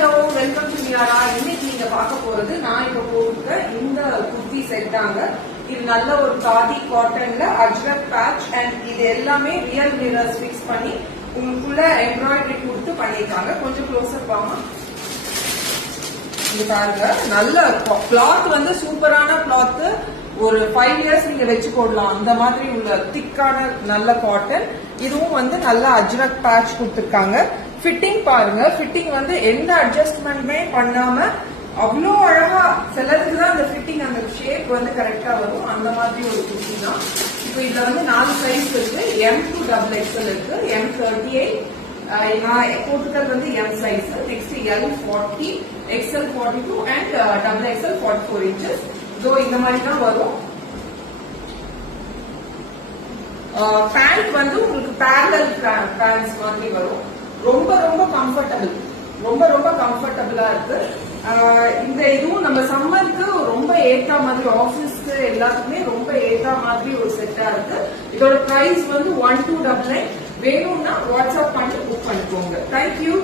Hello, welcome to மியாரா. இன்னைக்கு நீங்க பார்க்க போறது நான் இப்ப போட்டுக்க இந்த குர்த்தி செட் தாங்க. இது நல்ல ஒரு காதி காட்டன்ல அஜ்ரக் பேட்ச் அண்ட் இது எல்லாமே ரியல் மிரர்ஸ் பிக்ஸ் பண்ணி உங்களுக்குள்ள எம்ப்ராய்டரி கொடுத்து பண்ணிருக்காங்க. கொஞ்சம் க்ளோஸர் வாங்க. இது பாருங்க, நல்ல கிளாத் வந்து சூப்பரான கிளாத். ஒரு 5 இயர்ஸ் நீங்க வச்சு போடலாம். அந்த மாதிரி உள்ள திக்கான நல்ல காட்டன். இதுவும் வந்து நல்ல அஜ்ரக் பேட்ச் கொடுத்திருக்காங்க. ஃபிட்டிங் பாருங்க, ஃபிட்டிங் வந்து எந்த அட்ஜஸ்ட்மெண்ட்டுமே பண்ணாம அவ்வளோ அழகா. சிலருக்கு தான் அந்த ஃபிட்டிங் அந்த ஷேப் வந்து கரெக்டா வரும். அந்த மாதிரி ஒரு குர்த்தி தான். இப்போ இதுல வந்து 4 சைஸ் இருக்கு. M to XXL இருக்கு. M38 நான் போட்டுக்கிறது வந்து M size. Next L40, XL 42 and XXL 44 inches. So இந்த மாதிரி தான் வரும். பேண்ட் வந்து உங்களுக்கு பேரலல் பேண்ட்ஸ் மாதிரி வரும். ரொம்ப ரொம்ப கம்ஃபர்டபுள், ரொம்ப கம்ஃபர்டபுளா இருக்கு. இந்த இதுவும் நம்ம சம்மருக்கு ரொம்ப ஏற்றா மாதிரி, ஆபீஸ்க்கு எல்லாத்துக்குமே ரொம்ப ஏற்றா மாதிரி ஒரு செட்டா இருக்கு. இதோட பிரைஸ் வந்து 1299. வேணும்னா வாட்ஸ்அப் பண்ணி புக் பண்ணிக்கோங்க. தேங்க்யூ.